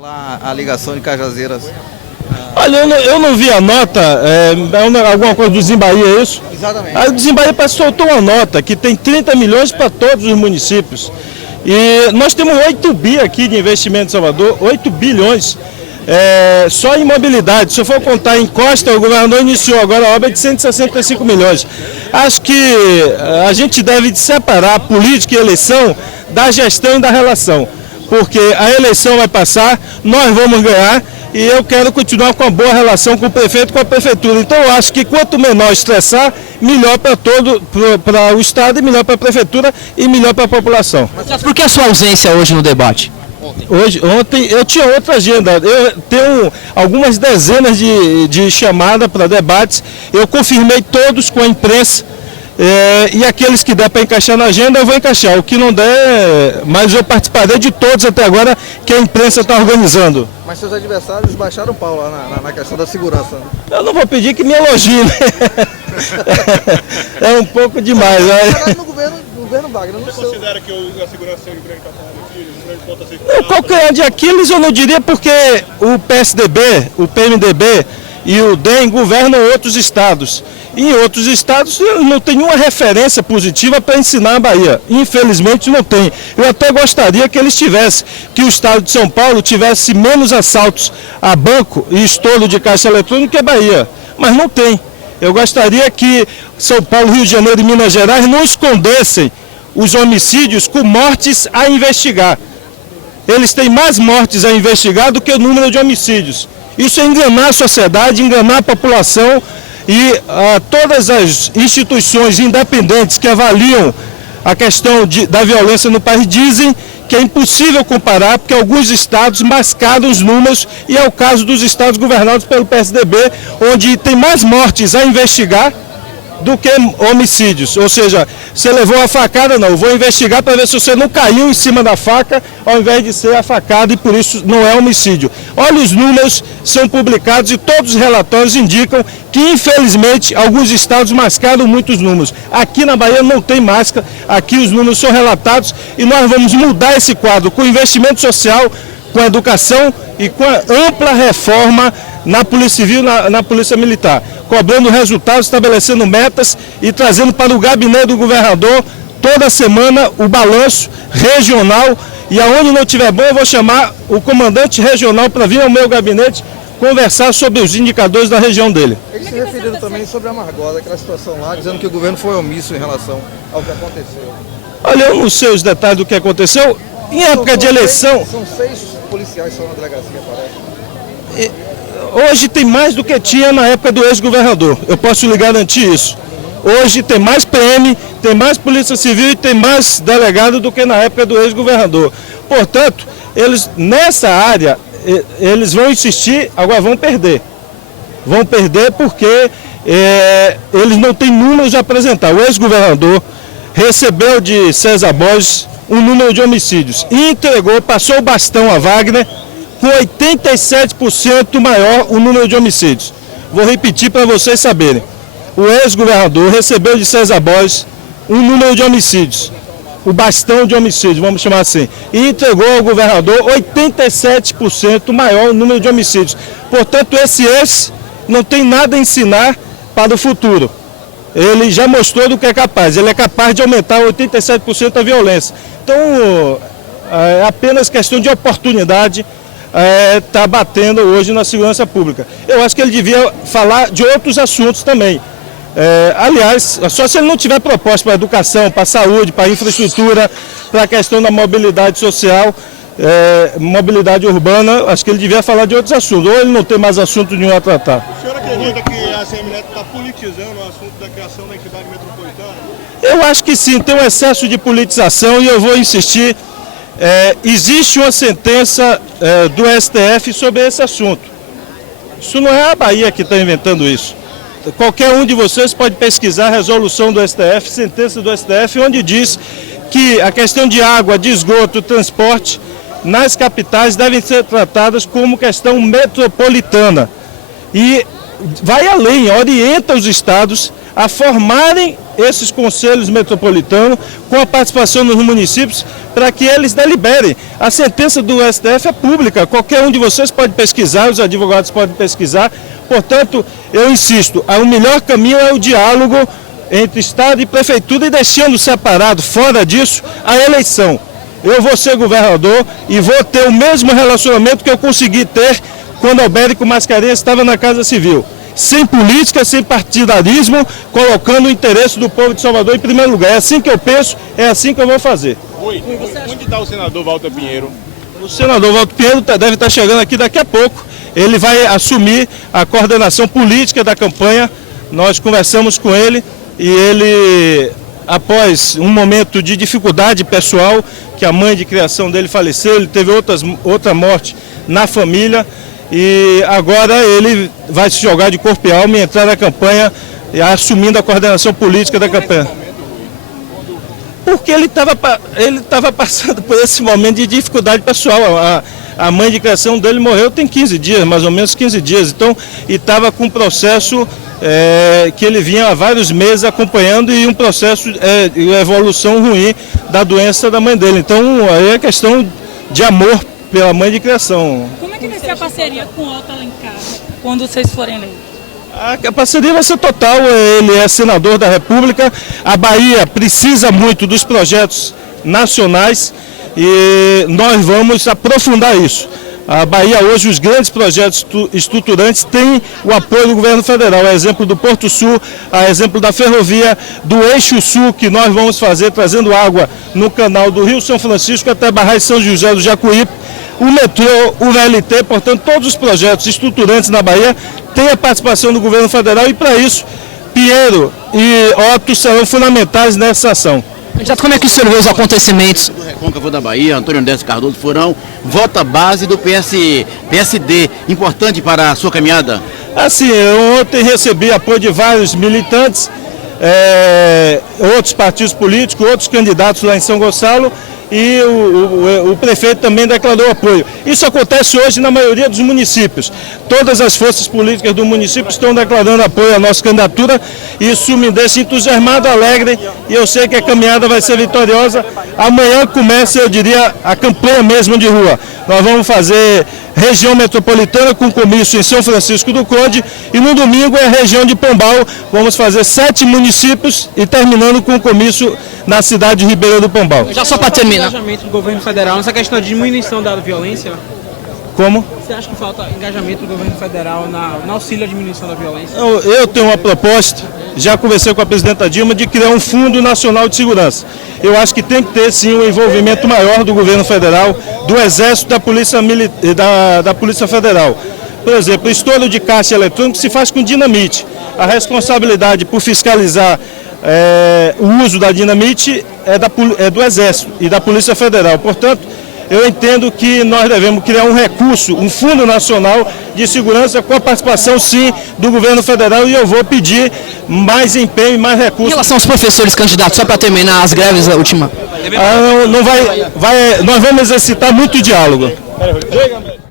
Lá a ligação de Cajazeiras. Olha, eu não vi a nota, alguma coisa do Zimbaí, é isso? Exatamente. A Zimbaí soltou uma nota que tem 30 milhões para todos os municípios. E nós temos 8 bi aqui de investimento em Salvador, 8 bilhões, só em mobilidade. Se eu for contar em Costa, o governador iniciou agora a obra de 165 milhões. Acho que a gente deve separar política e eleição da gestão e da relação. Porque a eleição vai passar, nós vamos ganhar e eu quero continuar com uma boa relação com o prefeito e com a prefeitura. Então eu acho que quanto menor estressar, melhor para o Estado, e melhor para a prefeitura e melhor para a população. Mas por que a sua ausência hoje no debate? Ontem eu tinha outra agenda, eu tenho algumas dezenas de chamadas para debates, eu confirmei todos com a imprensa. E aqueles que der para encaixar na agenda, eu vou encaixar. O que não der, mas eu participarei de todos até agora que a imprensa está organizando. Mas seus adversários baixaram o pau lá na questão da segurança. Eu não vou pedir que me elogie, né? É um pouco demais. Né? No governo Wagner, Você considera que a segurança é um grande patamar aqui, um grande ponto a ser Calcanhar de Aquiles eu não diria, porque o PSDB, o PMDB e o DEM governam outros estados. Em outros estados não tem nenhuma referência positiva para ensinar a Bahia. Infelizmente não tem. Eu até gostaria que eles tivessem, que o estado de São Paulo tivesse menos assaltos a banco e estouro de caixa eletrônica que a Bahia. Mas não tem. Eu gostaria que São Paulo, Rio de Janeiro e Minas Gerais não escondessem os homicídios com mortes a investigar. Eles têm mais mortes a investigar do que o número de homicídios. Isso é enganar a sociedade, enganar a população. E todas as instituições independentes que avaliam a questão da violência no país dizem que é impossível comparar, porque alguns estados mascaram os números, e é o caso dos estados governados pelo PSDB, onde tem mais mortes a investigar do que homicídios. Ou seja, você levou a facada, não, eu vou investigar para ver se você não caiu em cima da faca, ao invés de ser a facada, e por isso não é homicídio. Olha, os números são publicados e todos os relatórios indicam que, infelizmente, alguns estados mascaram muitos números. Aqui na Bahia não tem máscara, aqui os números são relatados e nós vamos mudar esse quadro com investimento social, com educação e com a ampla reforma na Polícia Civil e na Polícia Militar, cobrando resultados, estabelecendo metas e trazendo para o gabinete do governador toda semana o balanço regional, e aonde não tiver bom eu vou chamar o comandante regional para vir ao meu gabinete conversar sobre os indicadores da região dele. Eles se referiram também sobre a Amargosa, aquela situação lá, dizendo que o governo foi omisso em relação ao que aconteceu. Olha, eu não sei os detalhes do que aconteceu. Em época de eleição... São 6 policiais só na delegacia, parece. Hoje tem mais do que tinha na época do ex-governador, eu posso lhe garantir isso. Hoje tem mais PM, tem mais Polícia Civil e tem mais delegado do que na época do ex-governador. Portanto, eles nessa área, eles vão insistir, agora vão perder. Vão perder porque eles não têm números de apresentar. O ex-governador recebeu de César Borges um número de homicídios e entregou, passou o bastão a Wagner, com 87% maior o número de homicídios. Vou repetir para vocês saberem. O ex-governador recebeu de César Borges um número de homicídios, o bastão de homicídios, vamos chamar assim, e entregou ao governador 87% maior o número de homicídios. Portanto, esse ex não tem nada a ensinar para o futuro. Ele já mostrou do que é capaz, ele é capaz de aumentar 87% a violência. Então, é apenas questão de oportunidade. Está batendo hoje na segurança pública. Eu acho que ele devia falar de outros assuntos também. Aliás, só se ele não tiver proposta para a educação, para a saúde, para a infraestrutura, para a questão da mobilidade social, mobilidade urbana, acho que ele devia falar de outros assuntos. Ou ele não tem mais assunto nenhum a tratar. O senhor acredita que a ACM Neto está politizando o assunto da criação da entidade metropolitana? Eu acho que sim, tem um excesso de politização e eu vou insistir. Existe uma sentença do STF sobre esse assunto. Isso não é a Bahia que está inventando isso. Qualquer um de vocês pode pesquisar a resolução do STF, sentença do STF, onde diz que a questão de água, de esgoto, transporte nas capitais devem ser tratadas como questão metropolitana. E vai além, orienta os estados a formarem esses conselhos metropolitanos, com a participação dos municípios, para que eles deliberem. A sentença do STF é pública, qualquer um de vocês pode pesquisar, os advogados podem pesquisar. Portanto, eu insisto, o melhor caminho é o diálogo entre Estado e Prefeitura e deixando separado, fora disso, a eleição. Eu vou ser governador e vou ter o mesmo relacionamento que eu consegui ter quando Albérico Mascarenhas estava na Casa Civil. Sem política, sem partidarismo, colocando o interesse do povo de Salvador em primeiro lugar. É assim que eu penso, é assim que eu vou fazer. Oi, onde está o senador Walter Pinheiro? O senador Walter Pinheiro deve estar chegando aqui daqui a pouco. Ele vai assumir a coordenação política da campanha. Nós conversamos com ele e ele, após um momento de dificuldade pessoal, que a mãe de criação dele faleceu, ele teve outra morte na família, e agora ele vai se jogar de corpo e alma e entrar na campanha, assumindo a coordenação política da campanha. Porque ele estava passando por esse momento de dificuldade pessoal. A mãe de criação dele morreu tem 15 dias, mais ou menos 15 dias, então, e estava com um processo que ele vinha há vários meses acompanhando, e um processo de evolução ruim da doença da mãe dele. Então, aí é questão de amor pela mãe de criação. Como é que vai ser a parceria com o Otto Alencar quando vocês forem eleitos? A parceria vai ser total, ele é senador da República, a Bahia precisa muito dos projetos nacionais e nós vamos aprofundar isso. A Bahia hoje, os grandes projetos estruturantes têm o apoio do governo federal, a exemplo do Porto Sul, a exemplo da ferrovia do Eixo Sul, que nós vamos fazer, trazendo água no canal do Rio São Francisco até Barrais São José do Jacuípe, o metrô, o VLT, portanto, todos os projetos estruturantes na Bahia têm a participação do governo federal e, para isso, Pinheiro e Otto serão fundamentais nessa ação. Candidato, como é que o senhor vê os acontecimentos? Do Recôncavo da Bahia, Antônio Décio Cardoso foram vota base do PSD, importante para a sua caminhada? Assim, eu ontem recebi apoio de vários militantes, outros partidos políticos, outros candidatos lá em São Gonçalo, e o prefeito também declarou apoio. Isso acontece hoje na maioria dos municípios. Todas as forças políticas do município estão declarando apoio à nossa candidatura. Isso me deixa entusiasmado, alegre, e eu sei que a caminhada vai ser vitoriosa. Amanhã começa, eu diria, a campanha mesmo de rua. Nós vamos fazer região metropolitana com comício em São Francisco do Conde, e no domingo é a região de Pombal. Vamos fazer 7 municípios e terminando com o comício na cidade de Ribeira do Pombal. Já só para terminar. Engajamento do governo federal nessa questão de diminuição da violência? Como? Você acha que falta engajamento do governo federal na auxílio à diminuição da violência? Eu tenho uma proposta, já conversei com a presidenta Dilma, de criar um Fundo Nacional de Segurança. Eu acho que tem que ter, sim, um envolvimento maior do governo federal, do Exército, da Polícia Federal. Por exemplo, o estouro de caixa eletrônico se faz com dinamite. A responsabilidade por fiscalizar o uso da dinamite é do Exército e da Polícia Federal. Portanto, eu entendo que nós devemos criar um recurso, um Fundo Nacional de Segurança com a participação, sim, do governo federal, e eu vou pedir mais empenho e mais recursos. Em relação aos professores candidatos, só para terminar as greves, a última. Nós vamos exercitar muito diálogo.